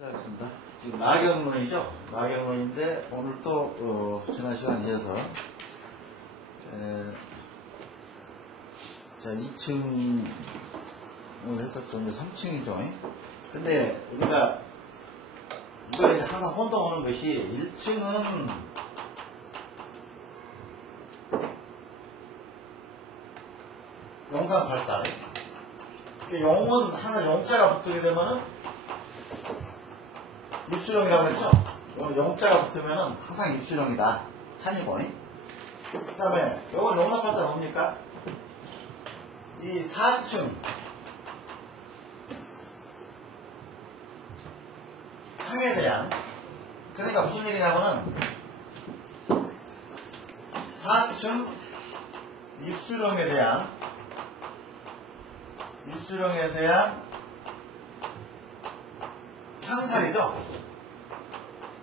시작하겠습니다. 지금 나경론이죠. 나경론인데 오늘 또 지난 시간에 이어서 자 2층을 했었죠. 근데 3층이죠. 근데 우리가 이걸 항상 혼동하는 것이 1층은 용산 84. 용은 항상 용자가 붙게 되면은 입수령이라고 했죠? 용자가 붙으면은 항상 입수령이다. 산이고. 그 다음에, 요건 용산팔자 뭡니까? 이 4층. 항에 대한. 그러니까 무슨 얘기냐면은, 4층 입수령에 대한 향살이죠?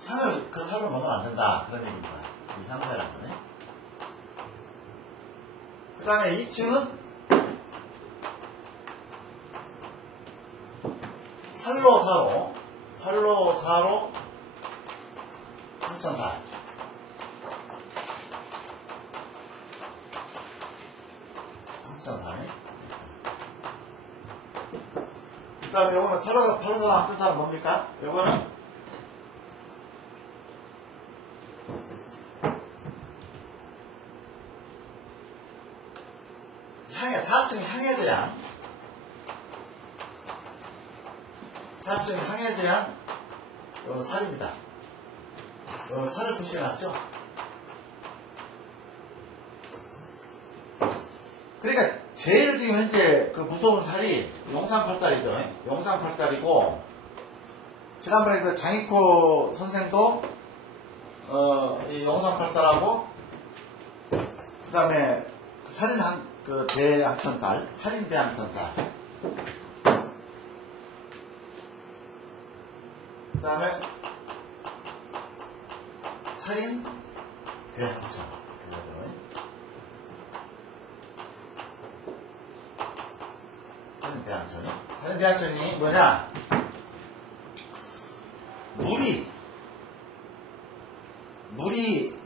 향을, 그 살을 먹으면 안 된다. 그런 얘기입니다. 이 향살이라는 거네. 그 다음에 2층은 팔로사로 삼천살. 그 다음에 요거는 팔로사로 삼천살은 뭡니까? 요거는 향해, 4층 향에 대한 살입니다. 살을 표시해놨죠? 그러니까 제일 지금 현재 그 무서운 살이 용산8살이죠. 용산8살이고 지난번에 그 장이코 선생도 이 용산8살하고 그 다음에 살인 대양천살, 살인 대양천살. 그 다음에 살인 대양천. 살인 대양천이 뭐냐? 물이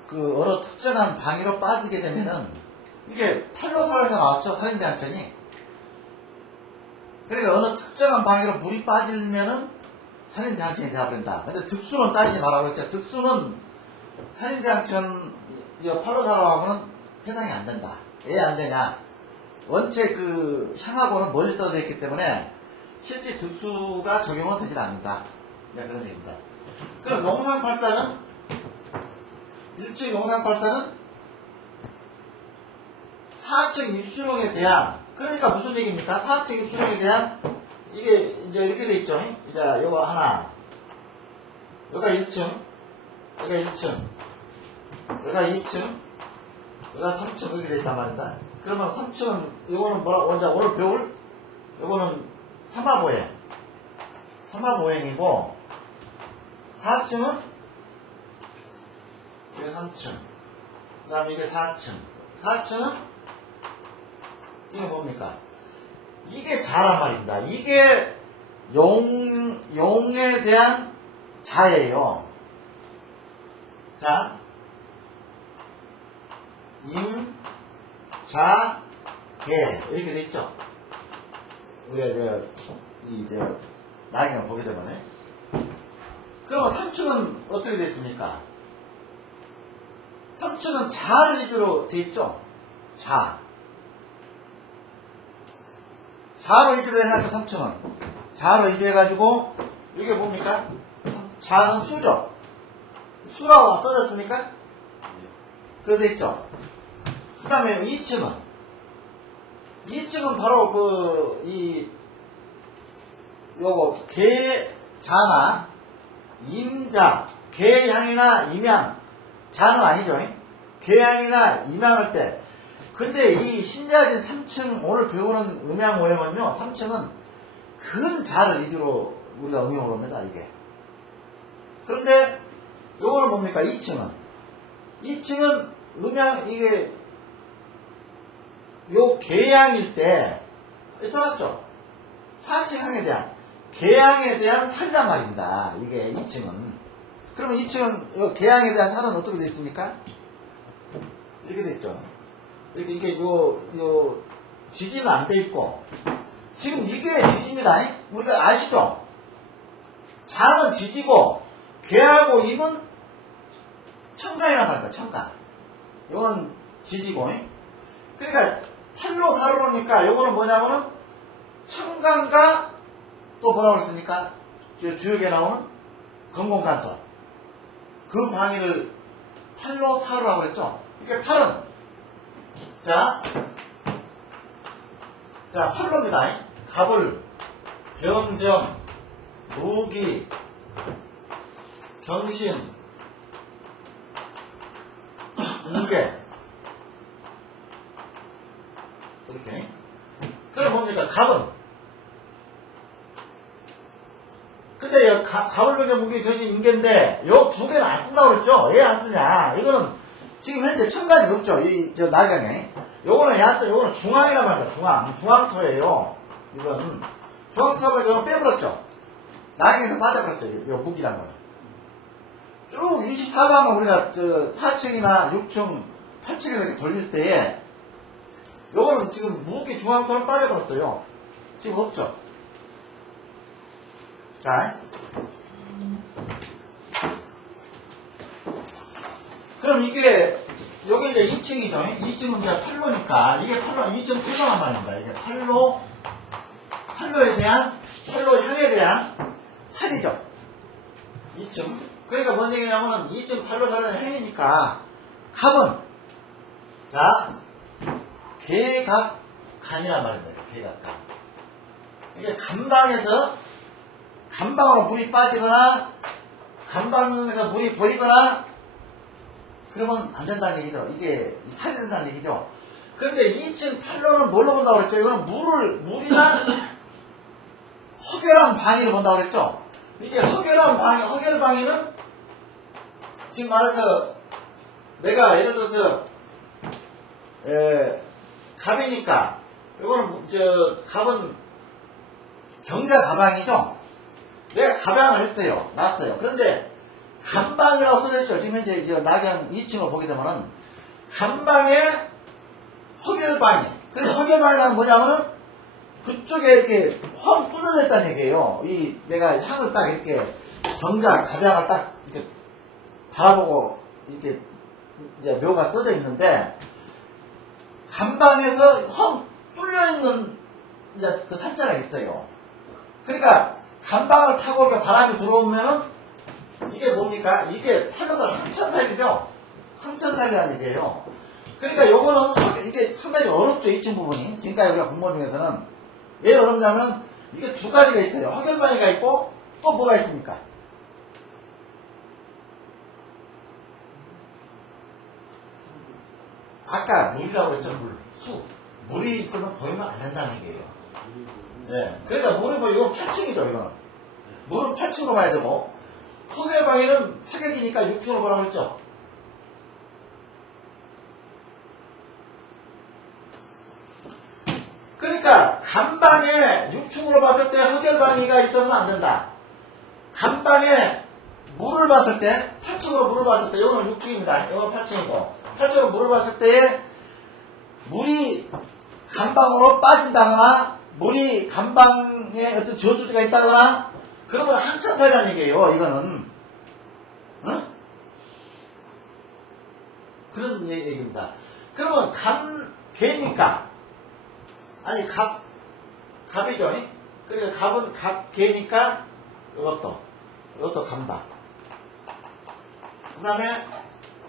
그 어느 특정한 방위로 빠지게 되면은 이게 팔로사에서 나왔죠. 살인대항천이. 그러니까 어느 특정한 방위로 물이 빠지면은 살인대항천이 되어버린다. 근데 득수는 따지지 말라고 했죠. 득수는 살인대항천 팔로사하고는 해당이 안 된다. 왜 안 되냐? 원체 그 향하고는 멀리 떨어져 있기 때문에 실제 득수가 적용은 되질 않는다. 그런 얘기입니다. 그럼 용산8사는 1층 용산8사는 4층 입수령에 대한, 그러니까 무슨 얘기입니까? 4층 입수령에 대한, 이게 이제 이렇게 돼 있죠? 이제 요거 하나, 여기가 1층, 여기가 1층, 여기가 2층, 여기가 3층 이렇게 돼 있단 말입니다. 그러면 3층은, 요거는 오늘 배울, 요거는 삼화보행이고, 4층은, 이게 3층, 그 다음에 이게 4층, 4층은, 이게 뭡니까? 이게 자란 말입니다. 이게 용에 대한 자예요. 자, 자, 개 이렇게 돼 있죠. 우리가 이제 나경을 보게 되면 그러면 3층은 어떻게 돼 있습니까? 3층은 자를 위주로 돼 있죠. 자로 위주로 해가지고 3층은 자로 위주해가지고 이게 뭡니까? 자는 수죠. 수라고 써졌습니까? 그래 돼 있죠. 그 다음에 2층은 바로 요거 개자나 임자, 개향이나 임양, 자는 아니죠. 개향이나 임양할 때. 근데 이 신자진 3층 오늘 배우는 음양 오행은요, 3층은 근 자를 위주로 우리가 응용을 합니다, 이게. 그런데 요거는 뭡니까? 2층은. 2층은 음양, 이게, 요 계양일 때, 써놨죠? 4층 항에 대한, 계양에 대한 살이란 말입니다. 이게 2층은. 그러면 2층은, 요 계양에 대한 살은 어떻게 되어 있습니까? 이렇게 되어 있죠. 이게 지지는 안 돼 있고, 지금 이게 지지입니다. 우리가 아시죠? 장은 지지고, 괴하고 임은 청간이란 말입니다. 청간. 이거는 지지고. 그러니까 팔로 사로니까 요거는 뭐냐면은 청간과 또 뭐라고 했습니까? 주역에 나오는 건공간섭. 그 방위를 팔로 사로라고 그랬죠. 이게 팔은 자 팔로입니다. 갑을, 병정, 무기, 경신, 무게. 이렇게. 그럼 뭡니까? 갑은. 근데 갑을, 병정, 무기, 경신, 인계인데 요 두 개는 안 쓴다고 그랬죠? 왜 안 쓰냐? 이거는 지금 현재 천간이 없죠. 저 날강에. 요거는 야스, 요거는 중앙이란 말이야. 중앙토예요. 이건 중앙토를 이거 빼버렸죠. 낙에서 빠져버렸죠. 요 무기란 거는. 쭉 24방은 우리가 4층이나 6층, 8층에서 이렇게 돌릴 때에 요거는 지금 무기 중앙토는 빠져버렸어요. 지금 없죠. 자, 그럼 이게 여기 이제 2층이죠. 2층은 우리가 팔로니까 이게 팔로 2층 팔로란 말입니다. 이게 팔로에 대한 팔로 향에 대한 살이죠. 2층. 그러니까 뭔 얘기냐면 2층 팔로 살은 향이니까 갑은 자 계각간이란 말입니다. 계각간. 이게 간방으로 물이 빠지거나 간방에서 물이 보이거나 그러면 안 된다는 얘기죠. 이게 살이 된다는 얘기죠. 그런데 2층 팔로는 뭘로 본다고 그랬죠? 이거는 물이나 허결한 방위를 본다고 그랬죠? 이게 허결방위는 지금 말해서 내가 예를 들어서 갑이니까 이거는 갑은 경자 가방이죠? 내가 가방을 했어요. 놨어요. 그런데 간방이라고 써져있죠. 지금 현재 낙양 2층을 보게 되면은 간방에 허결방이. 그래서 허결방이라는 뭐냐면은 그쪽에 이렇게 확 뚫어져 있다는 얘기예요. 내가 향을 딱 이렇게 경자 가방을 딱 이렇게 바라보고 이렇게 이제 묘가 써져 있는데 간방에서 확 뚫려 있는 이제 그 산자가 있어요. 그러니까 간방을 타고 이렇게 바람이 들어오면은 이게 뭡니까? 이게 팔로가 항천살이죠? 항천살이라는 얘기예요. 그러니까 요거는 이게 상당히 어렵죠, 2층 부분이. 지금까지 우리가 공부 중에서는. 왜 어렵냐면 이게 두 가지가 있어요. 허결방위가 있고 또 뭐가 있습니까? 아까 물이라고 했죠, 수. 물이 있으면 보이면 안 된다는 얘기예요. 네. 그러니까 물은 뭐 이건 8층이죠, 이거는. 물은 8층으로 봐야 되고 허결방위는 사격이니까 6층으로 보라고 했죠. 그러니까 간방에 6층으로 봤을 때 허결방위가 있어서는 안 된다. 간방에 물을 봤을 때 8층으로 물을 봤을 때 이거는 6층입니다. 이거는 8층이고 8층으로 물을 봤을 때 물이 간방으로 빠진다거나 물이 간방에 어떤 저수지가 있다거나 그러면 항천살이라는 얘기예요. 이거는 그런 얘기입니다. 그러면 개니까 아니 갑이죠. 그러니까 갑은 개니까 이것도 간방. 그 다음에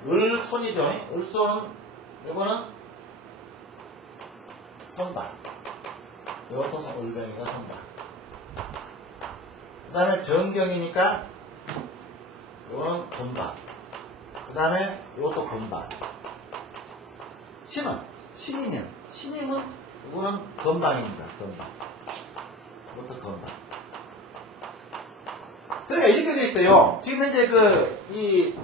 을손이죠. 을손은 이거는 선방. 이것도 을병이가 선방. 그 다음에 정경이니까 이거는 건방. 그 다음에 이것도 건방. 신임은 이거는 건방입니다. 건방. 이것도 건방. 그러니까 이렇게 돼 있어요. 지금 현재 이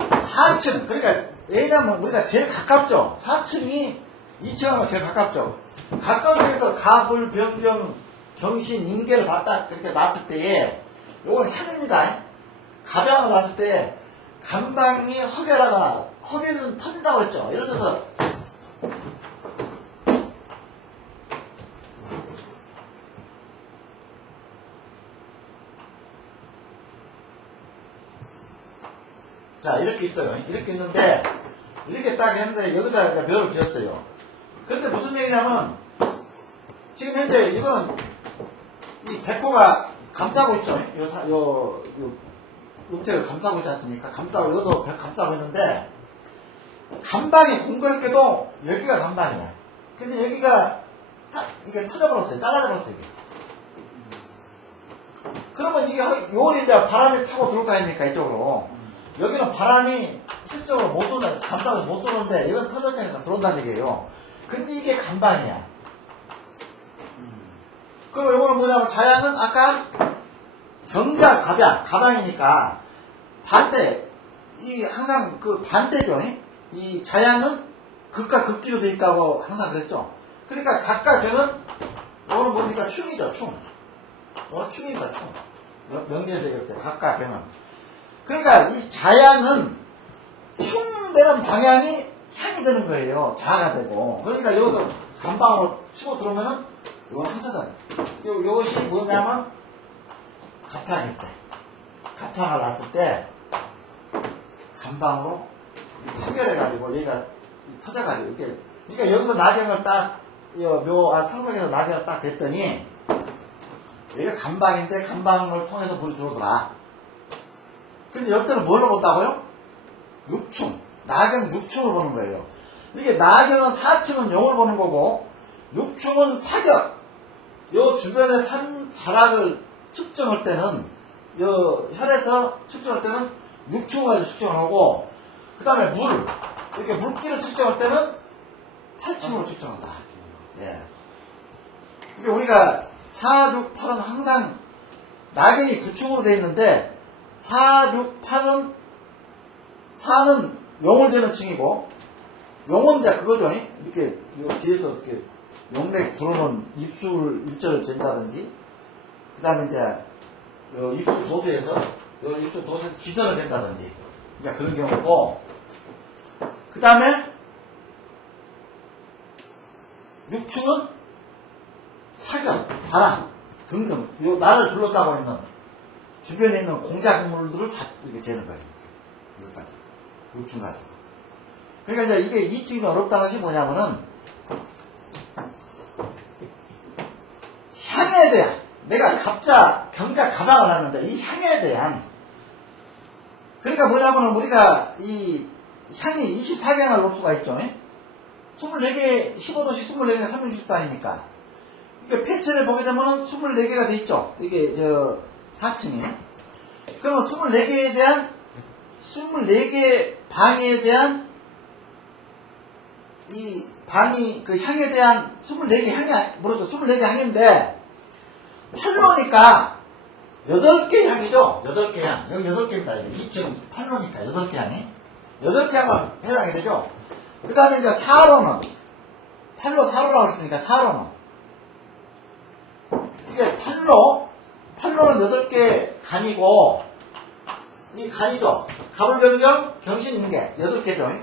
4층, 그러니까 왜냐면 우리가 제일 가깝죠. 4층이 2층하고 제일 가깝죠. 가까운 데서 가불, 변경, 경신, 인계를 봤다, 그렇게 놨을 때에, 요건 산입니다. 가병을 놨을 때, 간방이 허계는 터진다고 했죠. 예를 들어서, 자, 이렇게 있어요. 이렇게 있는데, 이렇게 딱 했는데, 여기다 묘를 지었어요. 그런데 무슨 얘기냐면, 지금 현재 이거는, 이 백호가 감싸고 있죠. 육체를 감싸고 있지 않습니까? 감싸고, 여기도 감싸고 있는데, 간방이 공교롭게도, 여기가 간방이야. 근데 여기가, 이게 터져버렸어요. 잘라져버렸어요. 이게. 그러면 이게, 요리 이제 바람이 타고 들어올 거 아닙니까? 이쪽으로. 여기는 바람이 실적으로 못 오는데, 간방이 못 오는데, 이건 터졌으니까 들어온다는 얘기예요. 근데 이게 간방이야. 그럼 이거는 뭐냐면, 자양은 아까, 경자, 가방이니까, 반대, 항상 반대죠. 이 자양은 극과 극기로 돼 있다고 항상 그랬죠. 그러니까 각각 저는, 이거는 뭡니까? 충이죠, 충. 충입니다, 충. 명제에서 이럴 때, 각각 저는. 그러니까 이 자양은 충되는 방향이 향이 되는 거예요. 자가 되고. 그러니까 여기서 간방으로 치고 들어오면은 이건 한차잖아요. 이것이 뭐냐면 가탕일 때. 가탕을 놨을 때 간방으로 해결해가지고 얘가 터져가지고 이렇게. 그러니까 여기서 낙엽을 딱 상석에서 낙엽을 딱 됐더니 여기가 간방인데 간방을 통해서 물이 들어오더라. 근데 옆에는 뭘로 본다고요? 6층. 낙엽 6층을 보는 거예요. 이게 낙엽은 4층은 0을 보는 거고 6층은 사격. 요 주변의 산 자락을 측정할 때는 요 혈에서 측정할 때는 6층을 가지고 측정을 하고 그 다음에 이렇게 물기를 측정할 때는 8층으로 측정한다. 예. 그러니까 우리가 4, 6, 8은 항상 낙엽이 9층으로 되어 있는데 4, 6, 8은 4는 0을 되는 층이고 0은 이제 그거죠. 이렇게 뒤에서 이렇게 용맥 들어오는 입술 일절을 잰다든지 그 다음에 이제 입술 도대에서 입술 도대에서 기선을 댄다든지 이제 그런 경우고 그 다음에 6층은 사격, 바람 등등 요 나를 둘러싸고 있는 주변에 있는 공작물들을 다 이렇게 재는 거예요. 여기까지. 6층 가지고. 그러니까 이제 이게 2층이 어렵다는 것이 뭐냐면은, 향에 대한, 내가 경자 가방을 하는데, 이 향에 대한, 그러니까 뭐냐면은 우리가 이 향이 24개나 놓을 수가 있죠. 24개, 15도씩 24개가 360도 그러니까 폐체를 보게 되면은 24개가 돼 있죠. 이게 4층에. 그러면 24개에 대한 24개 방에 대한 이 방이 향에 대한 24개 향이 물어도 24개 향인데 팔로니까 8개 향이죠. 8개 향. 여기 8개입니다. 2층 팔로니까 8개 향이 8개 향은 해당이 되죠. 그 다음에 이제 4로는 팔로 4로라고 했으니까 4로는 이게 팔로는 8개 간이고, 이 간이죠. 가불변경, 경신인계, 8개죠.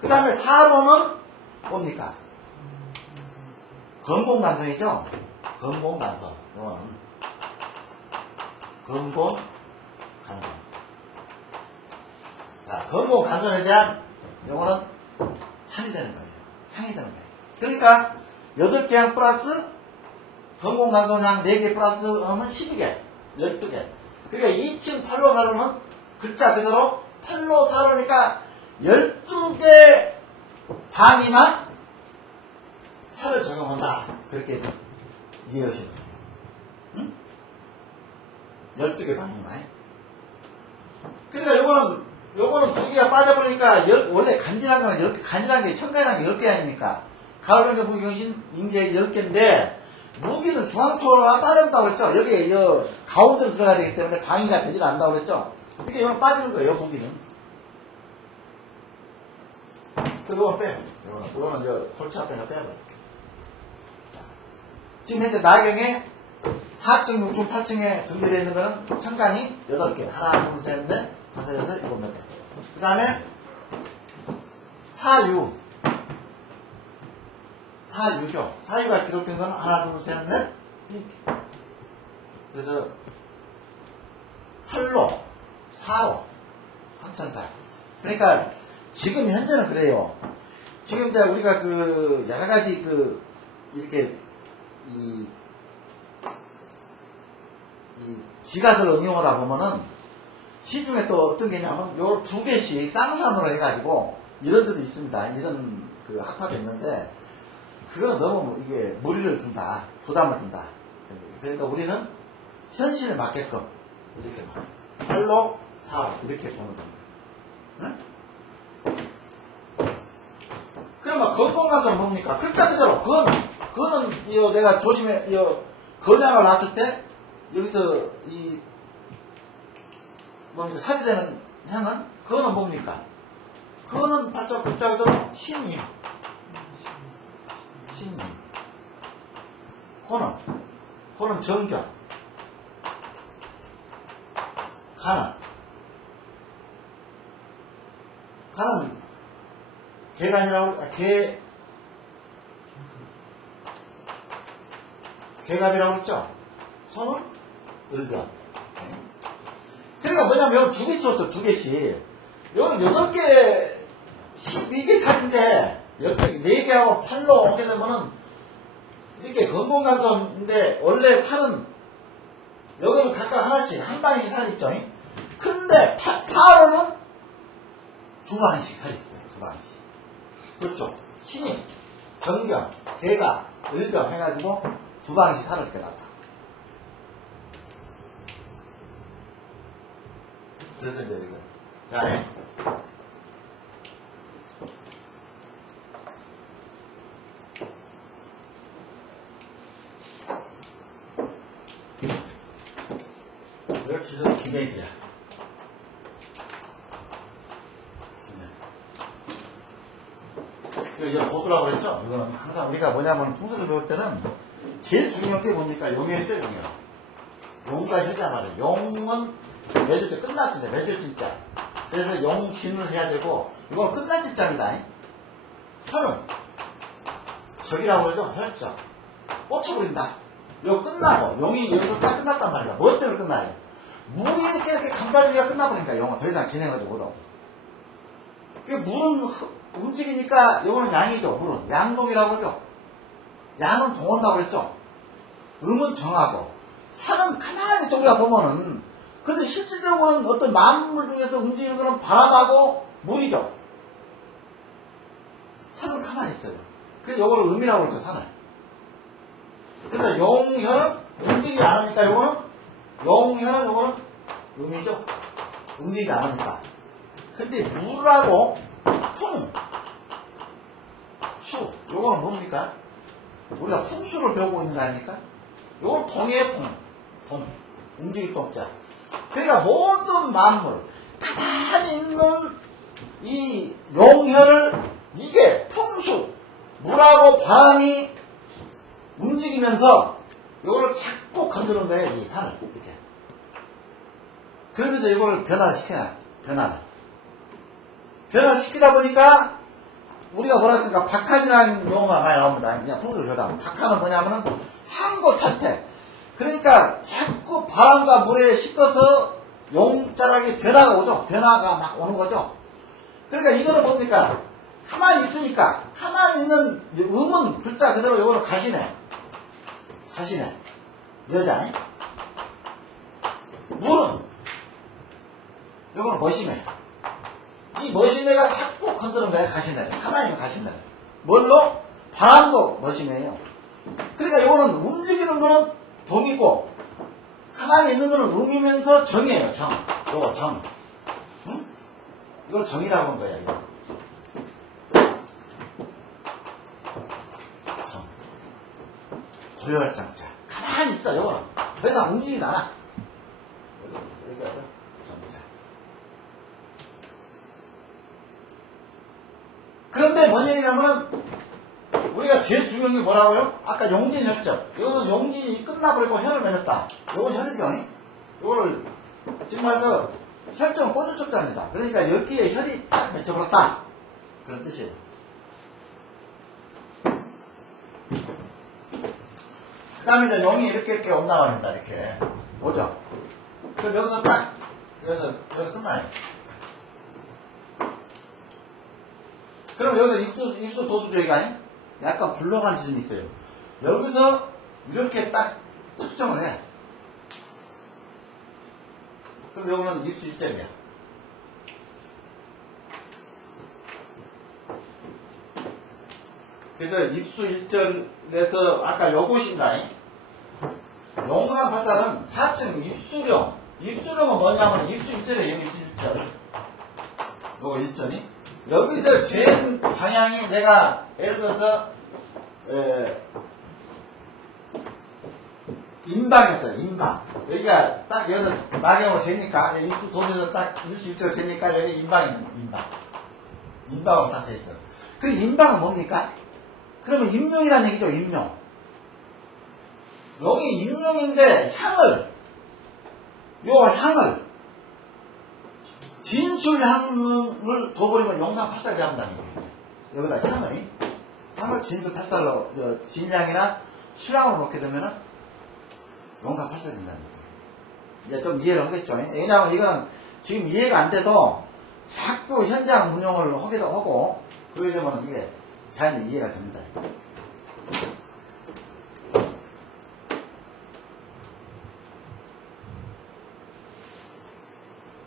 그 다음에 4로는 뭡니까? 건공간선이죠. 건공간선. 건공간선. 자, 건공간선에 대한 요거는 산이 되는 거예요. 향이 되는 거예요. 그러니까 8개 향 플러스 건공간선향 4개 플러스 하면 12개, 12개. 그러니까 2층 팔로 사로는 글자 그대로 팔로 사로니까 12개 방이만 살을 적용한다. 그렇게 이해하시면 돼요. 응? 12개 방이만. 그러니까 요거는 2개가 빠져버리니까 원래 간질한 거는 10개, 간질한 게 천간이란 게 10개 아닙니까? 가을변경, 무경신, 인계 10개인데 무기는 중앙초가 빠져있다고 그랬죠. 여기에 가운데로 들어가야 되기 때문에 방위가 되질 않는다고 그랬죠. 이게 이건 빠지는 거예요, 무기는. 그거 빼요. 이거는 골치 앞에가 빼요. 지금 현재 나경에 4층, 6층, 8층에 준비되어 있는 거는 천간이 8개. 하나, 둘, 셋, 넷, 다섯, 여섯, 일곱, 여덟. 그 다음에 사유. 사유죠. 사유가 기록된 건 하나, 둘, 셋, 넷, 그래서 팔로, 사로, 삼천사. 그러니까 지금 현재는 그래요. 지금 이제 우리가 여러 가지 이렇게 이 지각을 응용하다 보면은 시중에 또 어떤 게 있냐면 요 2개씩 쌍산으로 해가지고 이런 데도 있습니다. 이런 학파도 있는데 그건 너무 이게 무리를 준다. 부담을 준다. 그러니까 우리는 현실에 맞게끔 이렇게 팔로 사로 이렇게 보는 겁니다. 응? 그러면 건강가서 뭡니까? 글자 그대로 그거는 내가 조심해 건양을 놨을 때 여기서 사지되는 향은 그거는 뭡니까? 그거는 발자 글자 그대로 신이. 코는 정경. 가는 개간이라고 개갑이라고 했죠? 손은 을병. 그러니까 뭐냐면 여기 2개씩 줬어. 2개씩. 여기는 8개 12개 살인데 4개하고 8로 오게 되면은 이렇게 건공간선인데 원래 살은 여기는 각각 하나씩 한 방씩 살 있죠. 근데 사로는 2방씩 살 있어요. 2방씩. 그렇죠. 신이, 정경, 개가, 을병 해가지고 2방씩 살을 이렇게 놨다. 그래서 이제 이거. 자, 이렇게 해서 기맥이야. 이거 보드라고 그랬죠? 이거는 항상 우리가 뭐냐면 풍수를 배울 때는 제일 중요한 게 뭡니까? 용이었죠, 용이요. 용까지 하자 말이에요. 용은 매주째 끝났는데, 매주진짜. 그래서 용신을 해야 되고, 이건 끝난 집장이다. 혈은 적이라고 그러죠? 혈적. 꽂혀버린다. 이거 끝나고, 용이 여기서 딱 끝났단 말이야. 뭐 때문에 끝나요? 물이 이렇게 감싸주기가 끝나버리니까, 용은 더 이상 진행하지 못하고. 물은 움직이니까, 이거는 양이죠, 물은. 양동이라고 그러죠? 양은 동원다고 그랬죠? 음은 정하고, 산은 가만히 우리가 보면은, 근데 실질적으로는 어떤 만물 중에서 움직이는 거는 바람하고 물이죠. 산은 가만히 있어요. 그래서 이거를 음이라고 그러죠, 산을. 그래서 용혈은 움직이지 않으니까 요거는 음이죠. 움직이지 않으니까. 근데 물하고 풍, 수, 요거는 뭡니까? 우리가 풍수를 배우고 있는 거 아닙니까? 요건 통의 통. 움직일 동자. 그러니까 모든 만물, 가만히 있는 이 용혈을 이게 풍수, 물하고 바람이 움직이면서 이거를 자꾸 건드는 거예요, 이 산을. 이렇게. 그러면서 이걸 변화시켜놔, 변화시키다 보니까 우리가 뭐라 했습니까? 박하지라는 용어가 많이 나옵니다. 그냥 풍수를 배우다. 박하는 뭐냐면은 황고탈태. 그러니까 자꾸 바람과 물에 씻겨서 용자락이 변화가 오죠. 변화가 막 오는 거죠. 그러니까 이거는 뭡니까? 가만히 있으니까 가만히 있는 음은 글자 그대로 이거는 가시네. 여자. 물은 이거는 머시매. 이 머시매가 자꾸 건드는 거야. 가시네. 가만히 있는 가시네. 뭘로? 바람도 머시매예요. 그러니까 이거는 움직이는 거는 동이고 가만히 있는 거는 음이면서 정이에요. 정. 요거 정. 응? 이걸 정이라고 하는 거야. 이거. 정. 조열장자. 가만히 있어, 요거는. 더 이상 움직이지 않아. 여기가 정자. 그런데 뭔 얘기냐면, 우리가 제일 중요한 게 뭐라고요? 아까 용진 혈점. 이거는 용진이 끝나버리고 혈을 맺었다. 요건 혈이죠. 요거를 지금 말해서 혈점 꽂을 쪽자입니다. 그러니까 여기에 혈이 딱 맺혀버렸다. 그런 뜻이에요. 그 다음에 이제 용이 이렇게 온다말입니다. 이렇게. 오죠? 그럼 여기서 딱, 여기서 끝나요. 그럼 여기서 입수 도수조이가 약간 굴러간 지점이 있어요. 여기서 이렇게 딱 측정을 해. 그럼 여기는 입수 1점이야. 그래서 입수 1점에서 아까 요것입니다. 용산 팔자는 4층 입수령. 입수령은 뭐냐면 입수 1점이에요. 입수 1점. 요거 1점이. 여기서 잰 방향이 내가 예를 들어서 인방이었어요. 인방. 여기가 딱 여기서 막형으로 재니까 입수 도에서 딱 입수 1점으로 재니까 여기 인방입니다. 인방으로 딱 돼있어요. 그 인방은 뭡니까? 그러면 임명이라는 얘기죠. 임명. 여기 임명인데 향을 진술향을 둬버리면 용산팔살이 한다는 거예요. 여기다 향을 진술팔살로 진향이나 수량으로 놓게 되면은 용산팔살이 된다는 거예요. 이제 좀 이해를 하겠죠. 왜냐하면 이거는 지금 이해가 안 돼도 자꾸 현장 운용을 하기도 하고 그러게 되면 이게 자연히 이해가 됩니다.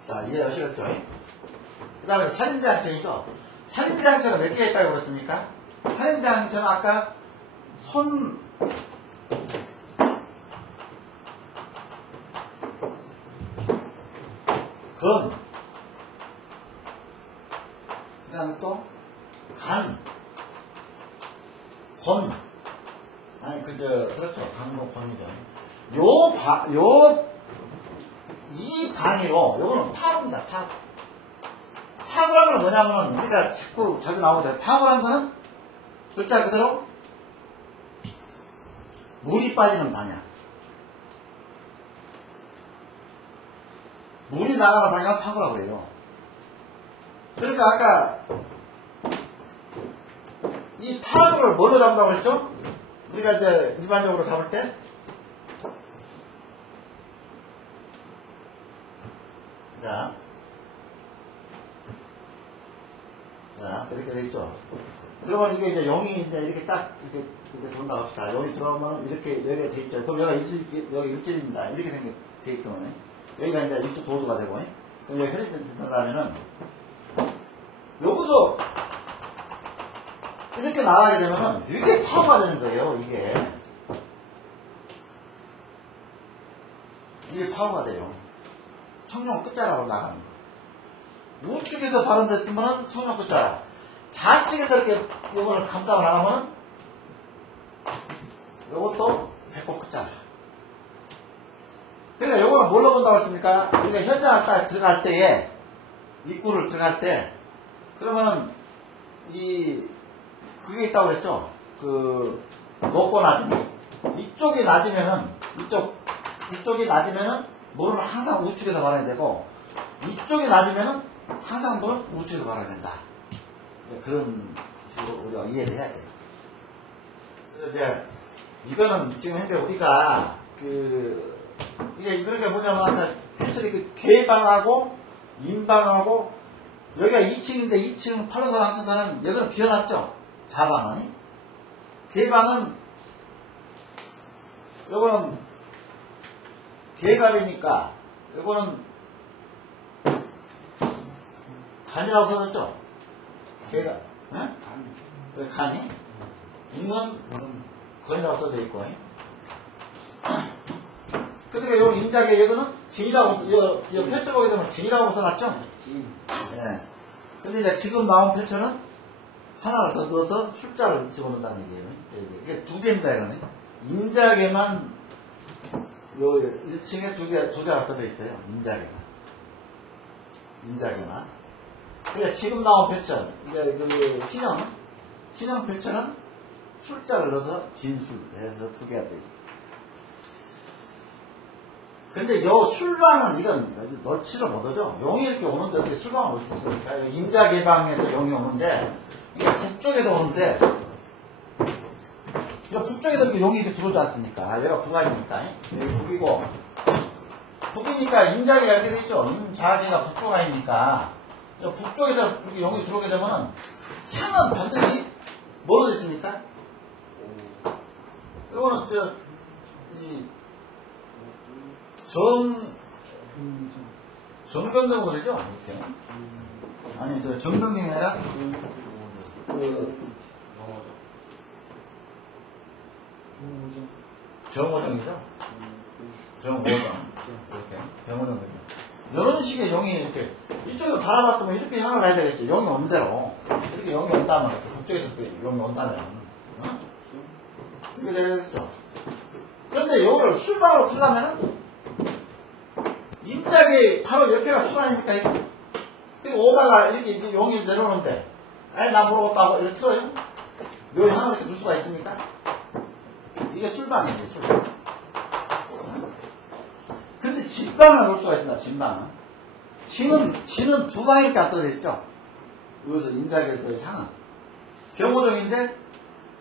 자, 이해하시겠죠? 그 다음에 살인대항청이죠. 살인대항청은 몇 개 있다고 그랬습니까? 살인대항청은 아까 손, 건, 그 다음에 또, 간, 권, 그렇죠. 간과 권이죠. 이 방위로, 요거는 파고입니다, 파고. 파고라는 건 뭐냐면, 우리가 자주 나오죠. 파고라는 거는, 글자 그대로, 물이 빠지는 방향. 물이 나가는 방향을 파고라고 그래요. 그러니까 아까, 이 파고를 뭘로 잡는다고 그랬죠? 우리가 이제 일반적으로 잡을 때, 자, 이렇게 되겠죠. 그러면 이게 이제 0이 이제 이렇게 딱, 이렇게 돈다고 합시다. 0이 들어오면 이렇게, 여기가 되겠죠. 그럼 여기가 여기 일질입니다. 이렇게 돼 있으면, 여기가 이제 일주 도수가 되고, 그럼 여기 혈이 된다면은, 여기서, 이렇게 나가게 되면은, 이게 파워가 되는 거예요, 이게. 이게 파워가 돼요. 청룡 끝자락으로 나가는 거. 우측에서 발언됐으면 청룡 끝자락. 좌측에서 이렇게 요거를 감싸고 나가면 요것도 배꼽 끝자락. 그러니까 요거는 뭘로 본다고 했습니까? 우리가 현장을 딱 들어갈 때에 입구를 들어갈 때 그러면은 그게 있다고 그랬죠? 높고 낮은 이쪽이 낮으면은 이쪽이 낮으면은 물은 항상 우측에서 말아야 되고 이쪽이 낮으면은 항상 물은 우측에서 말아야 된다. 그런 식으로 우리가 이해를 해야 돼요. 그래서 이제 이거는 지금 현재 우리가 이게 그러니까 뭐냐면 아까 그 개방하고 인방하고 여기가 2층인데 2층 팔로선 항상사는 여기는 비어놨죠. 자방은 개방은 요거는 개갑이니까 요거는 간이라고 써졌죠? 개갑. 응? 간이? 인은 건이라고 써져 있고. 그러니까 요 인작에 여기는 진이라고, 요 펼쳐 보게 되면 진이라고 써놨죠? 예. 근데 이제 지금 나온 펼쳐는 하나를 더 넣어서 숫자를 집어넣는다는 얘기예요. 이게 두 개입니다, 이거는. 임자계만 요 1층에 두 개가 써져 있어요. 임자계만. 그러니까 지금 나온 표천, 이제 그 신형 표천은 술자를 넣어서 진술해서 두 개가 돼 있어. 근데 요 술방은 이건 넣지를 못하죠. 용이 이렇게 오는데 어떻게 술방을 올 수 있습니까? 임자계방에서 용이 오는데 이게 북쪽에도 오는데 북쪽에도 이렇게 용이 이렇게 들어오지 않습니까? 여기가 북아니니까 여기 북이고 북이니까 임자계가 이렇게 되죠. 임자계가 북쪽 아니니까 북쪽에서 이렇게 용이 들어오게 되면은 향은 반드시 뭐로 됐습니까? 이거는 정경경으로 되죠? 이렇게. 아니, 정경경이 아니라, 정호정이죠? 정호정. 이렇게. 정호정 되죠. 이런 식의 용이 이렇게, 이쪽에서 바라봤으면 이렇게 향을 가야 되겠죠. 용이 온 대로. 이렇게 용이 온다면, 북쪽에서 용이 온다면. 어? 이렇게 되겠죠. 그런데 요거를 술방으로 쓰려면은, 임자계 바로 옆에가 술 아닙니까, 이거? 그리고 오다가 이렇게 용이 내려오는데, 아니, 나 모르겠다고 이렇게 틀어요? 요 향을 이렇게 넣을 수가 있습니까? 이게 술방이에요, 술방. 근데 진방은 넣을 수가 있습니다, 진방은. 진은 두 방이밖에 안 떨어져 있죠? 여기서 임자계에서 향은. 병호정인데,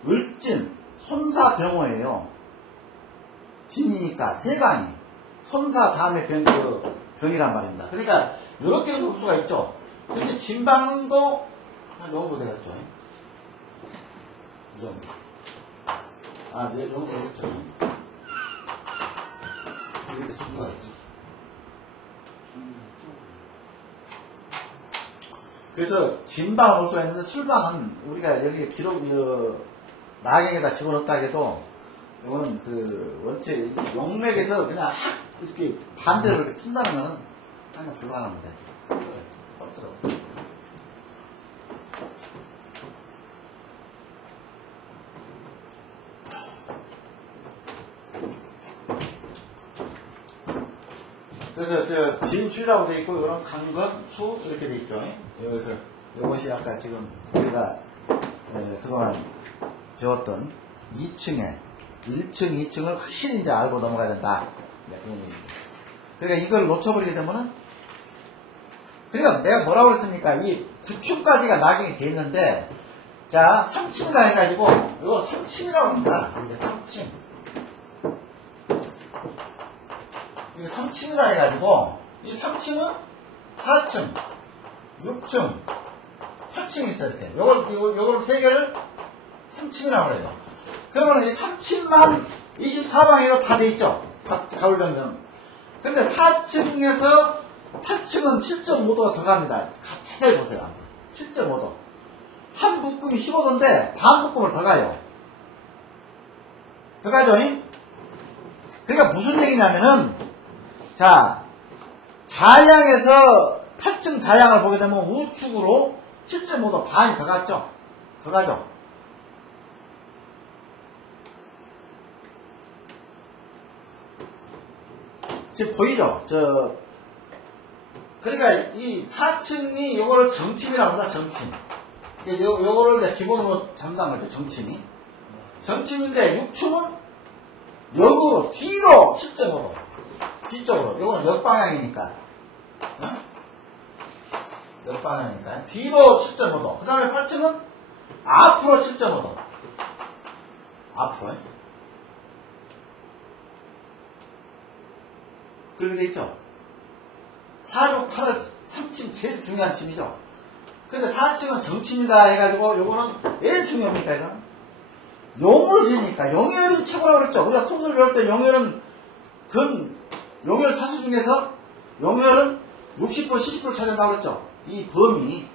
을진, 손사병호예요. 진이니까 세 방이. 손사 다음에 병이란 말입니다. 그러니까 이렇게 볼 수가 있죠. 근데 진방도 한 요거 되겠죠. 이 정도. 네, 요거 되겠죠. 이렇게 쓸 수가 있죠. 그래서 진방을 볼 수가 있는데 술방은 우리가 여기 비록 나경에다 집어넣었다 해도 이거는 원체 용맥에서 그냥 이렇게 반대로 이렇게 튼다는 거는 그냥 불가능합니다. 뻔스러워. 그래서 진수라고 되어 있고 이런 강건, 수 이렇게 되어 있죠. 여기서 이것이 아까 지금 우리가 그동안 배웠던 2층에 1층, 2층을 확실히 이제 알고 넘어가야 된다. 그러니까 이걸 놓쳐버리게 되면은, 그러니까 내가 뭐라고 그랬습니까? 이 9층까지가 낙인이 돼 있는데, 자, 3층이라 해가지고, 이거 3층이라고 합니다. 이게 3층. 이게 3층이라 해가지고, 이 3층은 4층, 6층, 8층이 있어요, 이렇게. 요걸 세 개를 3층이라고 그래요. 그러면 이 3층만 24방으로 다 돼 있죠. 가울정전. 근데 4층에서 8층은 7.5도가 더 갑니다. 자세히 보세요. 7.5도. 한 묶음이 15도인데 반 묶음을 더 가요. 더 가죠? 그러니까 무슨 얘기냐면은, 자, 자양에서 8층 자양을 보게 되면 우측으로 7.5도 반이 더 갔죠? 더 가죠? 지금 보이죠? 그러니까 이 4층이 요거를 정침이라고 합니다, 정침. 요거를 이제 기본으로 잡는 거죠, 정침이. 정침인데 6층은 역으로, 뒤로 7.5도. 뒤쪽으로. 요거는 역방향이니까. 어? 역방향이니까. 뒤로 7.5도. 그 다음에 8층은 앞으로 7.5도. 앞으로. 그렇게 돼 있죠. 4, 6, 8을 3층 제일 중요한 침이죠. 근데 4층은 정침이다 해가지고 요거는 왜 중요합니까? 이거는 용을 지니까 용혈이 최고라고 그랬죠. 우리가 통솔 배울 때 용혈은 용혈 사수 중에서 용혈은 60% 70% 차지한다고 그랬죠. 이 범위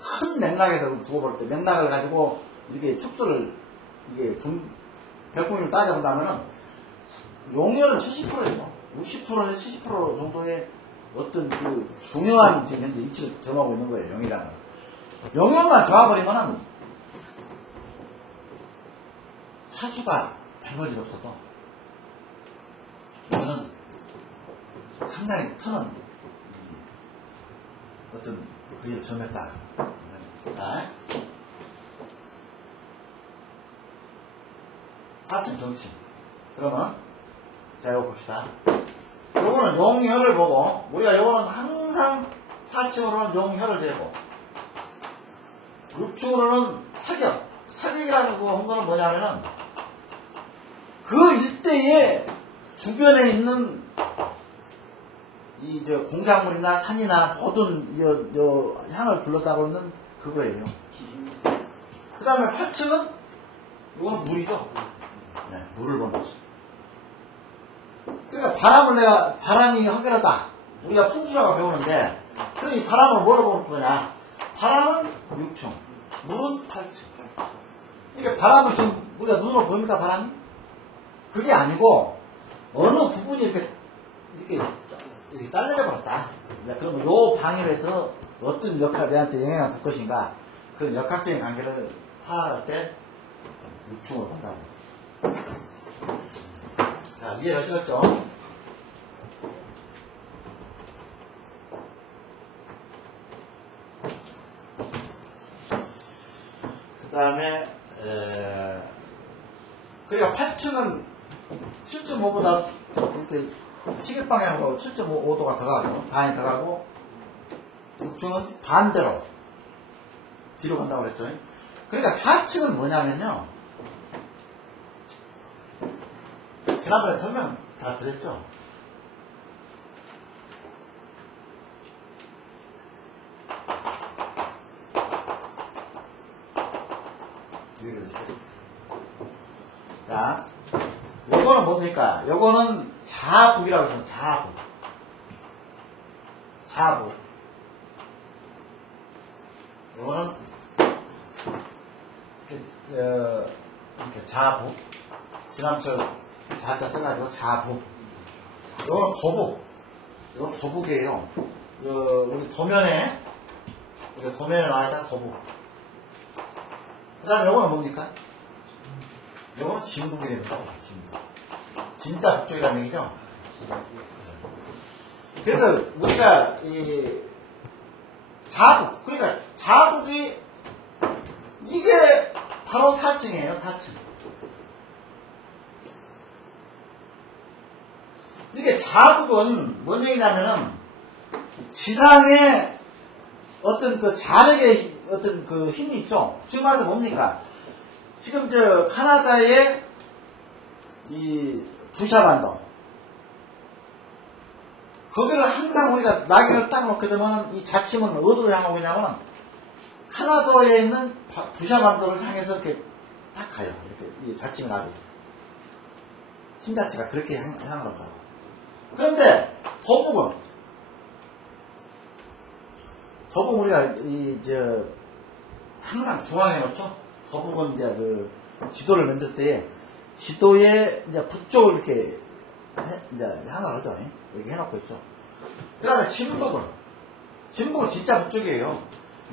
큰 맥락에서 두고 볼 때 맥락을 가지고 이렇게 축소를 이게 백분위를 따져본다면은 용혈은 70%예요. 60%에서 70% 정도의 어떤 중요한 지금 현재 위치를 점하고 있는 거예요, 용이라는. 용혈만 좋아버리면은 사수가 별볼일 없어도 이거는 상당히 터는 어떤 그게 점했다. 자, 4층 정치. 그러면 자 이거 봅시다. 요거는 용혈을 보고 우리가 요거는 항상 4층으로는 용혈을 재고 6층으로는 사격. 사격이라는 거는 뭐냐면은 그 일대에 주변에 있는 이 저 공작물이나 산이나 모든 향을 둘러싸고 있는 그거예요. 그 다음에 8층은 이거는 물이죠. 네, 물을 보는 거죠. 그러니까 바람이 허결하다. 우리가 풍수라고 배우는데, 그럼 이 바람을 뭐로 보는 거냐? 바람은 6층, 물은 8층. 그러니까 바람을 지금 우리가 눈으로 보입니까, 바람이? 그게 아니고, 어느 부분이 이렇게 잘려버렸다. 그러면 요 방위에서 어떤 내한테 영향을 줄 것인가, 그런 역학적인 관계를 파악할 때 6층으로 본다고. 자, 이해하시겠죠? 그 다음에, 그러니까 8층은 7.5보다 이렇게 시계방향으로 7.5도가 더가고, 반이 더가고, 6층은 반대로 뒤로 간다고 그랬죠. 그러니까 4층은 뭐냐면요. 지난번에 설명 다 드렸죠. 자, 요거는 뭡니까? 요거는 자북이라고 해서 자북. 자북. 요거는 이렇게 자북. 지난철 자자 써가지고 자북. 요건 도북. 요건 도북이에요. 우리 도면에 나와있다 도북. 그 다음에 요거는 뭡니까? 요거는 진북이 됩니다. 진북. 진짜 북쪽이라는 얘기죠. 그래서 우리가 이 자북, 그러니까 자북이 이게 바로 4층이에요. 4층. 이게 자북은 뭔 얘기냐면은 지상에 어떤 그 자력의 어떤 그 힘이 있죠. 지금 와서 뭡니까? 지금 저 카나다의 이 부샤반도 거기를 항상 우리가 낙인을 딱 놓게 되면 이 자침은 어디로 향하고 있냐면 카나다에 있는 부샤반도를 향해서 이렇게 딱 가요. 이렇게 이 자침이 나게 있어요. 심자체가 그렇게 향하더라고요. 그런데 도북은 우리가 항상 중앙에 놓죠. 도북은 이제 그 지도를 만들 때에 지도에 이제 북쪽을 이렇게 이제 향을 하죠. 이렇게 해놓고 있죠. 그 다음에 진북은 진짜 북쪽이에요.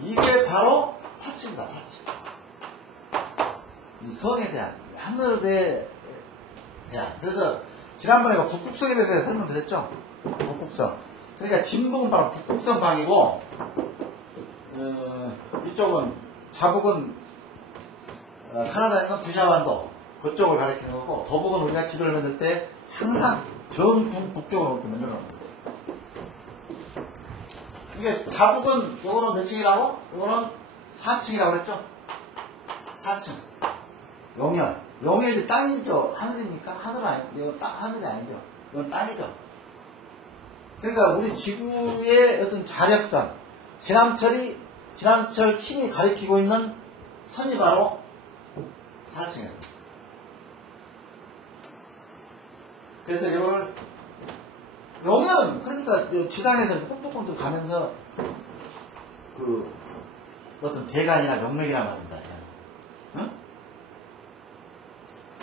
이게 바로 8층이다. 8층. 이 성에 대한 하늘에 대한. 그래서 지난번에 북극성에 대해서 설명드렸죠. 북극성. 그러니까 진북은 바로 북극성 방이고 이쪽은 자북은 카나다에 있는 부샤반도 그쪽을 가리키는 거고, 도북은 우리가 지도를 만들 때 항상 정중 북쪽으로 이렇게 만들어 놓는 거예요. 이게 자북은 요거는 몇 층이라고? 요거는 4층이라고 그랬죠? 4층. 용혈. 용혈이 땅이죠. 하늘입니까? 하늘이 아니죠. 이건 땅이죠. 그러니까 우리 지구의 어떤 자력선, 지난철 침이 가리키고 있는 선이 바로 4층이에요. 그래서 이걸 용혈은 그러니까 지상에서 꼼짝꼼짝 가면서 그 어떤 대간이나 명맥이나 말입니다. 응?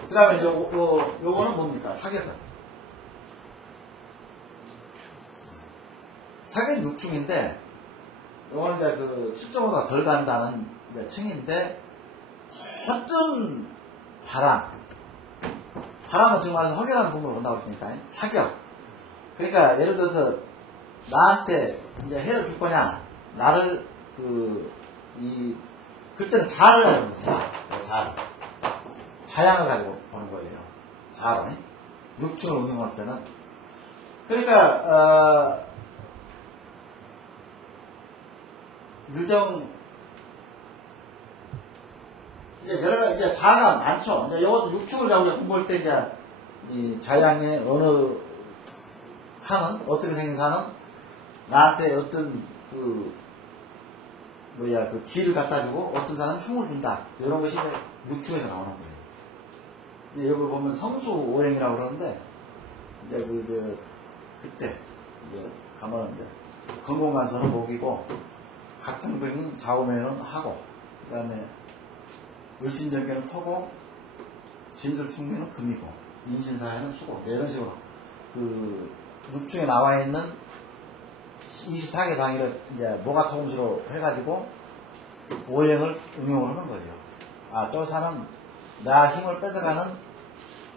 그 다음에 요거는 뭡니까? 사격은. 사격은 6층인데, 요거는 이제 그 7.5보다 덜 간다는 층인데, 어떤 바람, 바람은 정말 확연한 부분으로 온다고 했으니까 사격. 그러니까 예를 들어서 나한테 이제 해를 줄 거냐, 나를 그때는 자를 해야 됩니다. 자양을 가지고 보는 거예요. 자로. 육축을 운용할 때는. 그러니까 유정 이제 여러 가지 이제 자가 많죠. 이제 이것도 육축을 가지고 공부할 때 이제 이 자양의 어느 산은 어떻게 생긴 산은 나한테 어떤 기를 갖다 주고 어떤 사람은 흉을 준다. 이런 것이 육축에서 나오는 거예요. 이제 여기 보면 성수오행이라고 그러는데 이제 그때 이제 가면 이제 건공관서는 목이고 각통병인 좌우매는 하고 그다음에 을신절개는 토고 진술충기는 금이고 인신사에는 수고 이런 식으로 육중에 나와 있는 24개 방위를 이제 모가통수로 해가지고 오행을 응용을 하는 거예요. 아, 저 산은 나 힘을 뺏어가는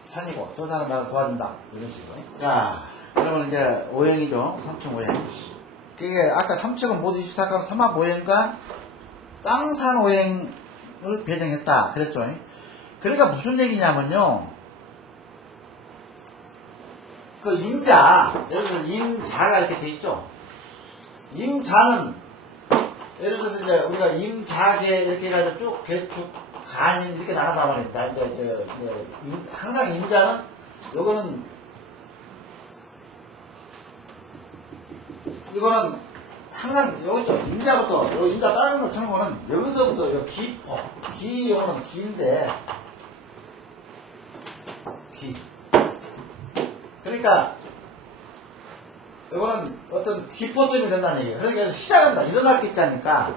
산이고 저 산은 나를 도와준다 이런 식으로. 자, 그러면 이제 오행이죠. 삼척오행. 그게 아까 삼척은 모두 24강 삼합오행과 쌍산오행을 배정했다 그랬죠. 그러니까 무슨 얘기냐면요. 그 임자, 예를 들어서 임자가 이렇게 돼 있죠. 임자는 예를 들어서 이제 우리가 임자계 이렇게 해가지고 쭉 개축 간인 이렇게 나가다 보니까 이제 항상 임자는 이거는 항상 여기죠. 임자부터 임자 다른 거 쳐는 거는 여기서부터 요 기포 기요는 기인데 기. 그러니까 이거는 어떤 기포점이 된다는 얘기예요. 그러니까 시작한다. 일어날 게 있자니까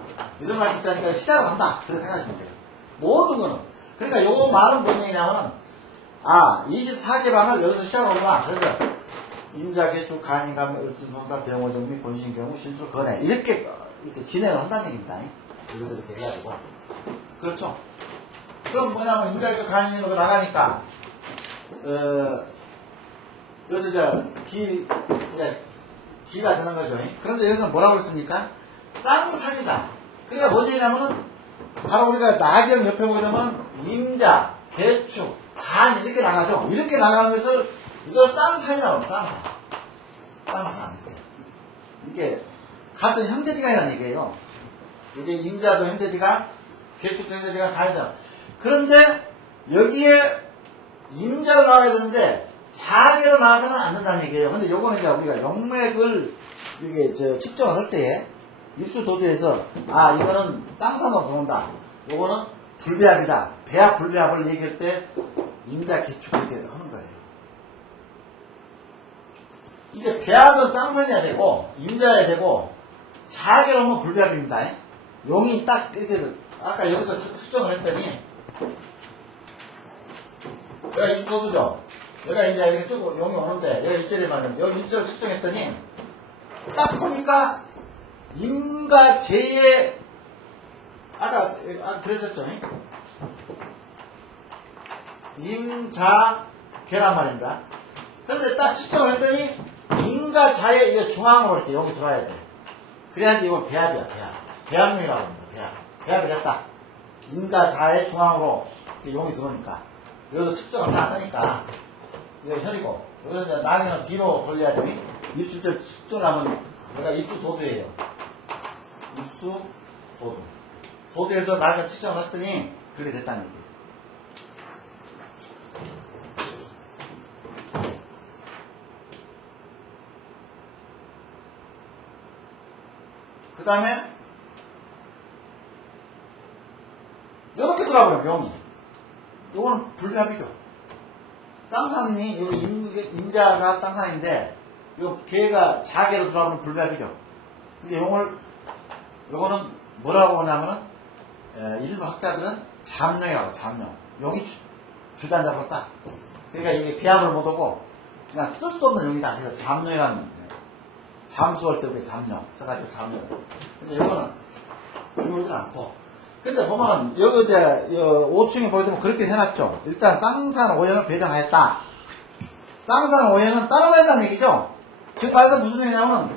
시작을 한다. 그렇게 생각하시면 돼요. 모든 거는. 그러니까 요 말은 뭔 얘기냐면 24개 방을 여기서 시작하구나. 그래서 임자, 개축, 간이, 감, 을진, 성사, 병호, 정미, 본신, 경우, 신수, 거래 이렇게 진행을 한다는 얘기입니다. 여기서 이렇게 해가지고. 그렇죠. 그럼 뭐냐면 임자, 개축, 간이로 나가니까 여기서 이제 기가 되는 거죠. 그런데 여기서 뭐라고 했습니까? 쌍산이다. 그러니까 뭔 얘기냐면은 바로 우리가 나경 옆에 보려면 임자, 개축, 간 이렇게 나가죠. 이렇게 나가는 것을 이걸 쌍산이라고 해요. 쌍산. 이게 같은 형제지간이라는 얘기예요. 이게 임자도 형제지간, 개축도 형제지간, 간이다. 그런데 여기에 임자로 나와야 되는데 자계로 나와서는 안 된다는 얘기예요. 근데 요거는 이제 우리가 영맥을 이게 측정을 할 때에 입수도대에서 이거는 쌍산으로 들어온다. 요거는 불배합이다. 배합 불배합을 얘기할 때 임자 개축 이렇게 하는 거예요. 이게 배합은 쌍산이어야 되고 임자여야 되고 자계로 하면 불배합입니다. 용이 딱 이렇게 아까 여기서 측정을 했더니 여기가 입수도죠. 여기가 이제 이렇게 쭉 용이 오는데 여기 일절에 말하면 여기 일절 측정했더니 딱 보니까 임과 재의 아까 그랬었죠. 임자 개란 말입니다. 그런데 딱 측정을 했더니 임과 자의 이거 중앙으로 이렇게 용이 들어와야 돼. 그래야지 이건 배합이야. 배합용이라고 합니다. 배합이 됐다. 임과 자의 중앙으로 용이 들어오니까 여기서 측정을 다 하니까 이거 혈이고 여기서 이제 나경은 뒤로 돌려야 돼. 입수절 측정을 하면 여기가 입수도두예요. 입수도두. 도두에서 나경 측정을 했더니 그렇게 됐다는 얘기예요. 그 다음에 이렇게 들어가버려요. 명이. 이거는 불합이죠. 쌍산이 여기 임자가 쌍산인데 이 개가 자개로 들어가면 불합이죠. 근데 요거는 뭐라고 하냐면은 일부 학자들은 잠룡이라고 잠룡. 용이 주단 잡았다. 그러니까 이게 비합을 못하고 그냥 쓸 수 없는 용이다. 그래서 잠룡이라는 잠수할 때 우리 잠룡 써가지고 잠룡. 근데 요거는 주물지 않고 근데 보면은, 여기 이제, 5층에 보게 되면 그렇게 해놨죠. 일단 쌍산 오행을 배정하였다. 쌍산 오행은 따라다닌다는 얘기죠. 즉 말해서 무슨 얘기냐면,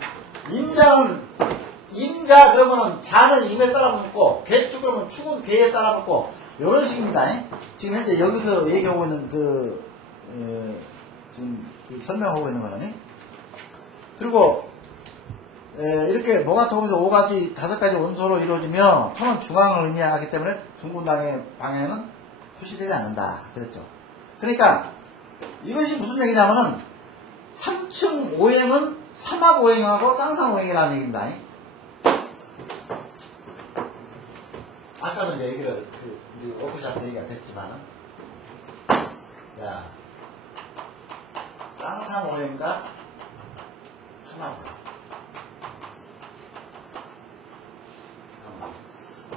임자 그러면은 자는 임에 따라 붙고, 개축 그러면 축은 개에 따라 붙고, 요런 식입니다. 지금 현재 여기서 얘기하고 있는 지금 설명하고 있는 거는. 그리고, 이렇게 모가토금에서 5가지, 5가지 원소로 이루어지며 터는 중앙을 의미하기 때문에 둥근당의 방향은 표시되지 않는다. 그랬죠. 그러니까 이것이 무슨 얘기냐면은 3층 오행은 삼합 오행하고 쌍상 오행이라는 얘기입니다. 아까도 이제 얘기를 우리 워크샵 때 얘기가 됐지만은, 자, 쌍상 오행과 삼합 오행.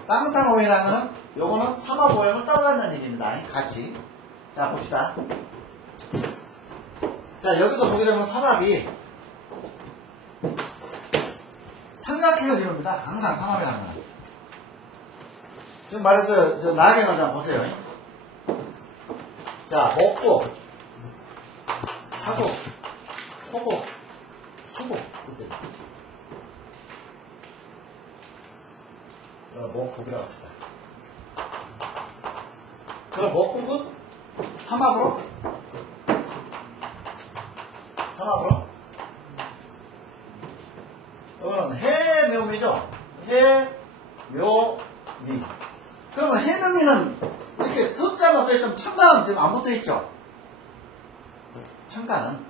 쌍상 오행이라는 거는 요거는 삼합 오행을 따라간다는 얘기입니다. 같이. 자, 봅시다. 자, 여기서 보게 되면 삼합이 삼각형을 이룹니다. 항상 삼합이라는 거는. 지금 말해서 저 나경을 좀 보세요. 자, 목구, 하고, 호구, 수구. 목국이라고 합시다. 그럼 목국은 삼합으로? 이거는 해묘미죠? 해묘미. 그러면 해묘미는 이렇게 숫자가 써있으면 참가는 지금 안 붙어있죠? 참가는.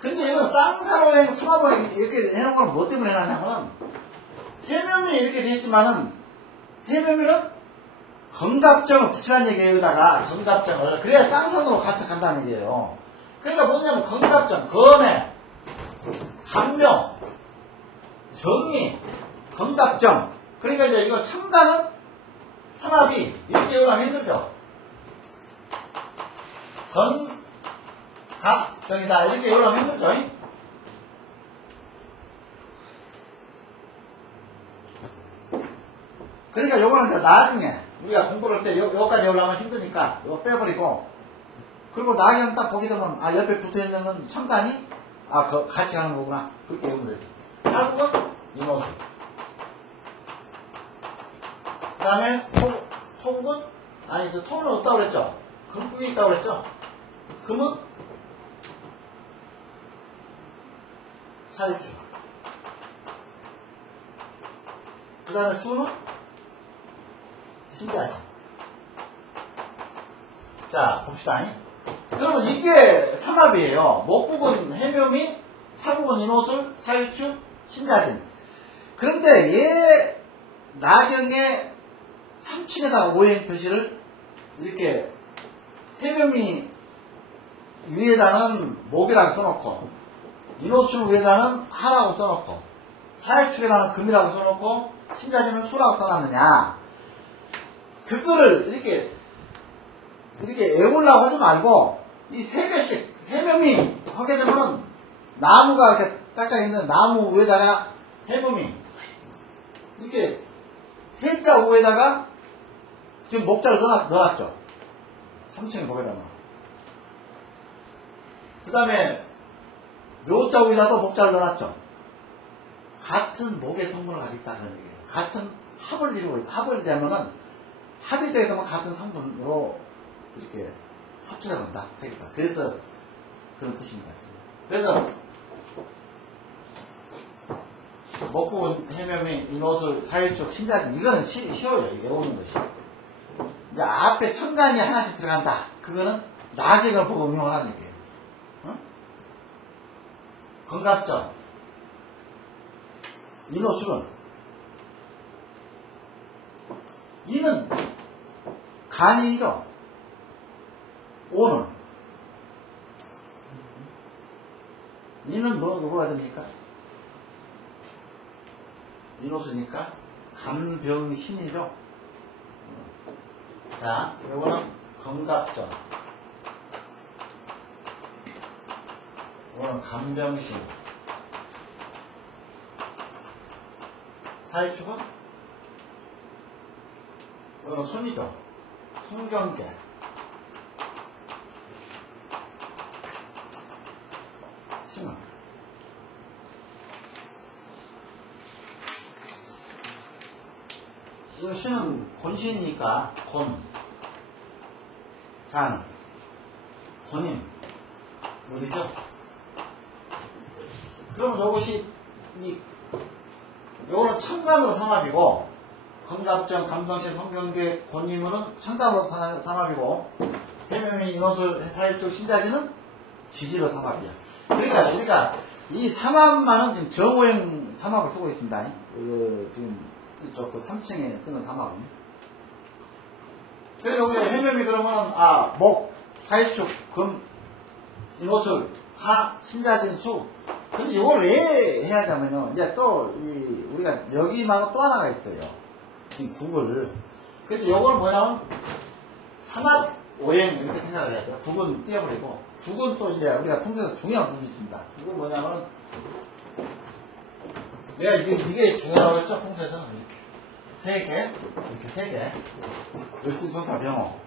근데 이건 쌍사로행, 삼합오행 이렇게 해놓은 건 뭐 때문에 해놨냐면, 해묘미 이렇게 되어있지만은, 해묘미는 건갑정을 붙이라는 얘기예요. 여기다가 건갑정을. 그래야 쌍산으로 같이 간다는 얘기예요. 그러니까 뭐냐면 건갑정, 건해, 감명, 정의, 건갑정. 그러니까 이제 이거 참가는 삼합이 이렇게 요구하면 힘들죠. 건갑정이다. 이렇게 요구하면 힘들죠. 그러니까 요거는 이제 나중에 우리가 공부를 할 때 요까지 올라가면 힘드니까 요거 빼버리고, 그리고 나경 딱 보게 되면 옆에 붙어있는 건 첨단이 같이 가는 거구나. 그렇게 보면 되죠. 한국은 이모수. 그 다음에 토국은 토는 없다고 그랬죠. 금국이 있다고 그랬죠. 금은 사육주. 그 다음에 수는 신기하죠. 자, 봅시다. 그러면 이게 삼합이에요. 목국은 해묘미, 하국은 인호술, 사유축, 신자진. 그런데 얘 나경의 3층에다가 오행 표시를 이렇게 해묘미 위에다는 목이라고 써놓고, 인호술 위에다는 하라고 써놓고, 사유축에다는 금이라고 써놓고, 신자진은 수라고 써놨느냐. 그거를 이렇게 애우려고 하지 말고, 이 세 개씩 해묘미 하게 되면 나무가 이렇게 짝짝 있는 나무 위에다가 해묘미, 이렇게 해자 위에다가 지금 목자를 넣어놨죠. 3층에 보게 되면. 그 다음에 묘자 위에다도 목자를 넣어놨죠. 같은 목의 성분을 가지고 있다는 얘기예요. 같은 합을 이루고, 합을 되면은 합이 되면 같은 성분으로 이렇게 합쳐져 간다. 세 개가. 그래서 그런 뜻입니다. 그래서 목국은 해묘미, 인호술, 사유축, 신자진, 이거는 쉬워요. 외우는 것이. 이제 앞에 천간이 하나씩 들어간다. 그거는 나경을 보고 응용하라는 얘기예요. 응? 건갑정, 인호술은 이는 간이죠. 오는 이는 누구가 됩니까? 인호수니까 간병신이죠. 자, 요거는 건갑정, 요거는 간병신, 사유축은 손이죠. 손경계. 신은. 이 신은 권신이니까 권. 간. 권인. 우리죠. 그러면 이것이 요거는 청감으로 삼합이고, 건갑정, 감정신, 성경계, 권임은 청감으로 삼합이고, 해명이 인호술, 사일쪽, 신자지는 지지로 삼합이야. 그러니까 우리가 이 삼합만은 지금 정오행 삼합을 쓰고 있습니다. 지금 이쪽 그 3층에 쓰는 삼합은. 그러니까 우리가 해명이 그러면, 목, 사일쪽, 금, 인호술, 하, 신자진, 수. 근데 이걸 왜 해야 하냐면요. 이제 또, 우리가 여기만은 또 하나가 있어요. 이 국을. 근데 요거는 뭐냐면, 삼합 오행 이렇게 생각을 해야 돼요. 국은 띄어버리고. 국은 또 이제 우리가 통째로 중요한 국이 있습니다. 이건 뭐냐면, 내가 이게 중요하다고 했죠? 통째에서는 이렇게. 세 개, 이렇게 세 개. 을진소사 병호.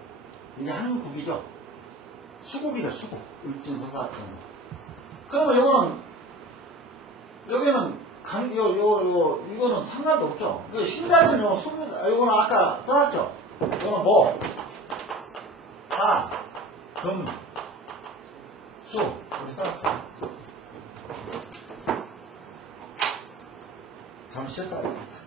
이게 한 국이죠. 수국이죠, 수국. 을진소사 병호. 그러면 요거는, 여기는 이거는 상관도 없죠. 신자는 요거는 아까 써놨죠. 이거는 뭐, 금, 수, 우리 써놨죠. 잠시 쉬었다 하겠습니다.